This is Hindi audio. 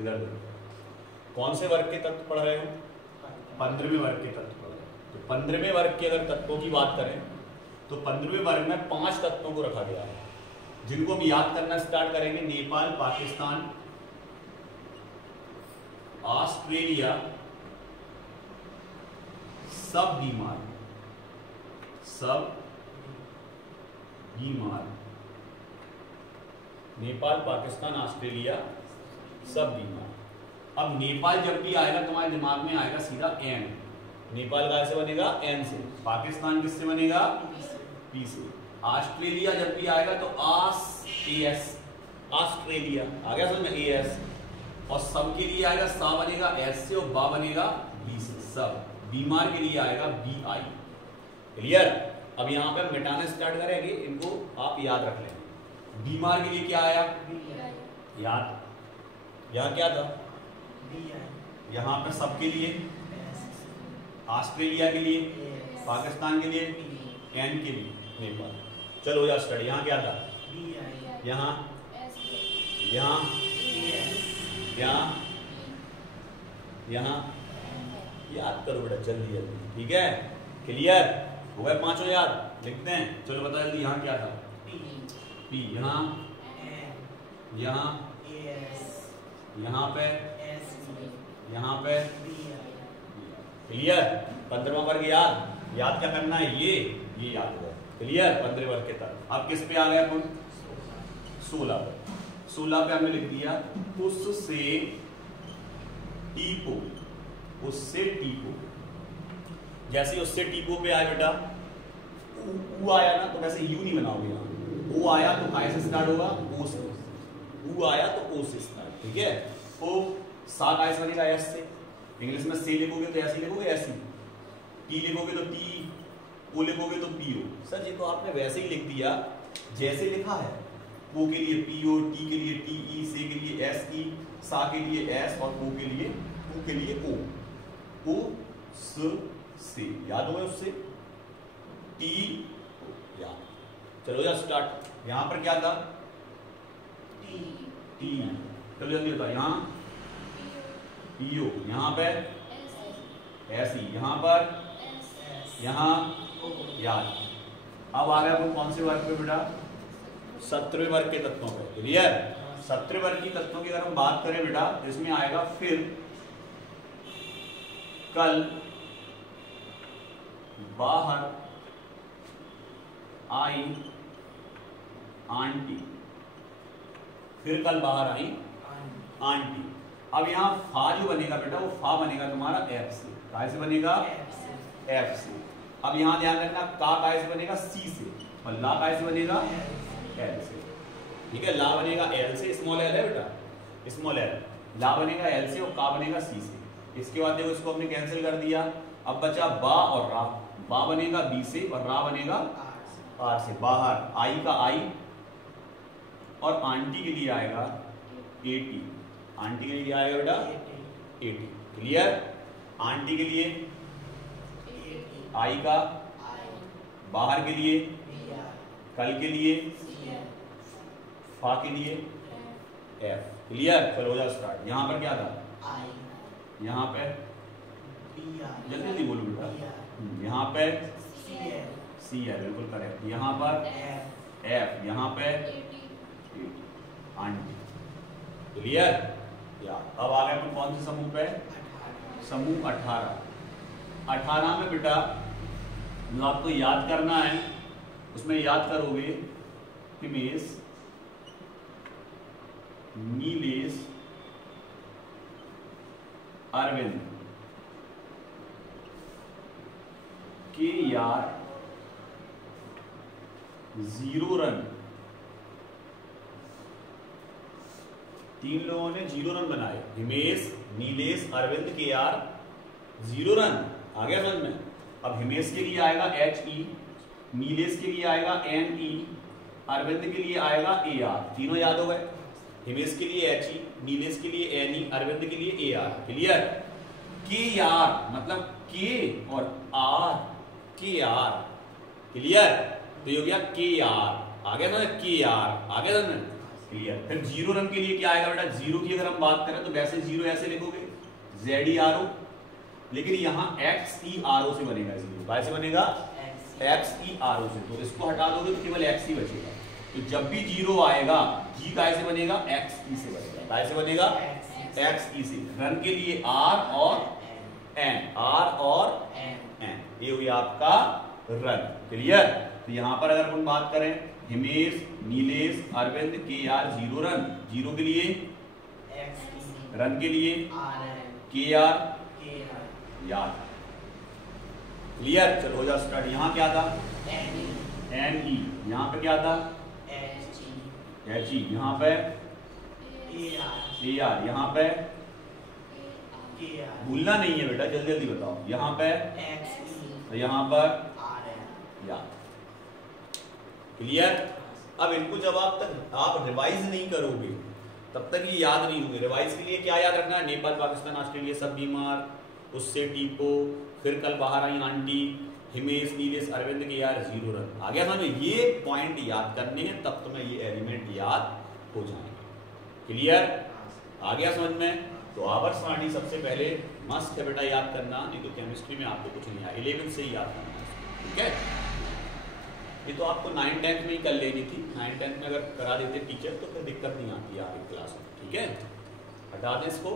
इधर देखो, कौन से वर्ग के तत्व पढ़ रहे हो? 15वें वर्ग के तत्व पढ़ रहे हो। तो 15वें वर्ग के अगर तत्वों की बात करें तो 15वें वर्ग में 5 तत्वों को रखा गया है, जिनको हम याद करना स्टार्ट करेंगे। नेपाल, पाकिस्तान, ऑस्ट्रेलिया, सब बीमार, सब बीमार। नेपाल, पाकिस्तान, ऑस्ट्रेलिया, सब बीमार। अब नेपाल जब भी आएगा तुम्हारे दिमाग में आएगा सीधा एन। नेपाल कैसे बनेगा? एन से। पाकिस्तान किससे बनेगा? पी से। ऑस्ट्रेलिया जब भी आएगा तो आस, एस, ऑस्ट्रेलिया आ गया समझ में, एस। और सब के लिए आएगा सा बनेगा एस से और बा बनेगा बी से। सब बीमार के लिए आएगा बी आई। क्लियर? अब यहाँ पे मिटाना स्टार्ट करेंगे, इनको आप याद रख लें। बीमार के लिए क्या आया? याद, यहाँ क्या था? यहाँ पे सबके लिए, ऑस्ट्रेलिया के लिए, पाकिस्तान के लिए, एन के लिए, नेपाल। चलो या स्टडी। यहाँ क्या था? यहाँ, यहाँ, यहाँ, यहाँ। याद करो बेटा जल्दी जल्दी, ठीक है? क्लियर हो गए? पांचों याद लिखते हैं। चलो बता जल्दी। यहाँ क्या था? पी। यहाँ, यहाँ, यहाँ पे, यहाँ पे। क्लियर? 15वां वर्ग याद, याद क्या करना है? ये याद हो गया। क्लियर? 15वें वर्ग के तक। अब किस पे आ गया अपन? 16 पे। 16 पे हमने लिख दिया उससे टीपो, उससे टीपो। जैसे उससे टीपो पे आया बेटा, ऊ आया ना तो वैसे यू नहीं बनाओगे। यहाँ ओ आया तो काय से स्टार्ट होगा? ओ से। ऊ आया तो ओ से स्टार्ट, ठीक है? ओ सा काय से बनेगा? एस से। इंग्लिश में से लिखोगे तो ऐसे लिखोगे, ऐसी। टी लिखोगे तो टी, ओ लिखोगे तो पीओ। सर जी तो आपने वैसे ही लिख दिया जैसे लिखा है। ओ के लिए पीओ, टी के लिए टीई, से के लिए एसई, सा के लिए एस और ओ के लिए ओ। ओ से याद हो गया? उससे टी याद। चलो या स्टार्ट। यहां पर क्या था? टी। चलो जल्दी बता। यहाँ पीओ, यहाँ पे एसई, यहाँ पर, यहाँ याद। अब आ गया अपन कौन से वर्ग पे बेटा? 17वें वर्ग के तत्वों पे। क्लियर? 17वें वर्ग की तत्वों की अगर हम बात करें बेटा तो इसमें आएगा फिर, कल, बाहर, आई, आंटी। फिर कल बाहर आई आंटी। अब यहाँ फा जो बनेगा बेटा वो फा बनेगा तुम्हारा एफ से। काय से बनेगा? एफ से। अब यहाँ ध्यान रखना, का काय से बनेगा? सी से। और ला काय से बनेगा? एल से। ठीक है? ला बनेगा एल से, स्मॉल एल है बेटा, स्मॉल एल। ला बनेगा एल से और का बनेगा सी से। इसके बाद देखो इसको हमने कैंसिल कर दिया। अब बचा बा और रा। बा बनेगा बी से और रा बनेगा आर से। बाहर आई का आई और आंटी के लिए आएगा एटी। आंटी के लिए आएगा बेटा एटी। क्लियर? आंटी के लिए आई का, बाहर के लिए, कल के लिए, फा के लिए एफ। क्लियर? चलो हो जा स्टार्ट। यहाँ पर क्या था? यहाँ पे जल्दी जल्दी बोलो बेटा। यहाँ पे सी है, बिल्कुल करेक्ट। यहाँ पर एफ, यहाँ पे आंटी। क्लियर? या अब आ गए अपन कौन से समूह पे? समूह 18। 18 में बेटा जो आपको याद करना है उसमें याद करोगे हिमेश, नीलेश, अरविंद, के यार, 0 रन। 3 लोगों ने 0 रन बनाए। हिमेश, नीलेश, अरविंद, के यार 0 रन। आ गया समझ में? अब हिमेश के लिए आएगा एच ई, नीलेश के लिए आएगा एन ई, अरविंद के लिए आएगा ए आर। तीनों याद हो गए? हिमेश के लिए एच ई, नीलेश के लिए एन ई, अरविंद के लिए ए आर। क्लियर? के आर मतलब के और आर, के आर। क्लियर? तो ये हो गया के आर। आ गया ना? के आर आ गया ना? क्लियर। फिर 0 रन के लिए क्या आएगा बेटा, 0 की अगर हम बात करें तो वैसे 0 ऐसे लिखोगे ZERO, लेकिन यहाँ XERO से बनेगा 0। कैसे बनेगा, XERO से। तो इसको हटा दोगे तो केवल X ही बचेगा। तो जब भी 0 आएगा G कैसे बनेगा, XE से बनेगा। कैसे बनेगा, XE से। रन के लिए R और N, R और N, ये हुई आपका रन। क्लियर। तो यहाँ पर अगर हम बात करें हिमेश, नीलेश, अरविंद, KR 0 रन, 0 के लिए रन के लिए KR यार। क्लियर। चलो हो जा स्टार्ट। यहाँ क्या था, NE, यहाँ पे क्या था HE, यहाँ पे AR, यहाँ पे भूलना नहीं है बेटा, जल्दी जल्दी बताओ। यहाँ पे तो यहाँ पर यार। क्लियर। अब इनको जब आप रिवाइज नहीं करोगे तब तक ये याद नहीं होंगे। रिवाइज के लिए क्या याद रखना, नेपाल, पाकिस्तान, ऑस्ट्रेलिया सब बीमार, उससे टीपो, फिर कल बाहर आई आंटी, हिमेश, नीलेश, अरविंद के यार 0 रन। आ गया समझ में, ये पॉइंट याद करने हैं तब तुम्हें ये एलिमेंट याद हो जाएंगे। क्लियर। आ गया समझ में। तो आवर्त सारणी सबसे पहले मस्ट है बेटा याद करना, नहीं तो केमिस्ट्री में आपको कुछ नहीं आया, 11 से ही याद करना है। ठीक है। ये तो आपको 9th 10th में ही कर लेनी थी। 9th 10th में अगर करा देते टीचर तो फिर दिक्कत नहीं आती आगे क्लास में। ठीक है, हटा दें इसको।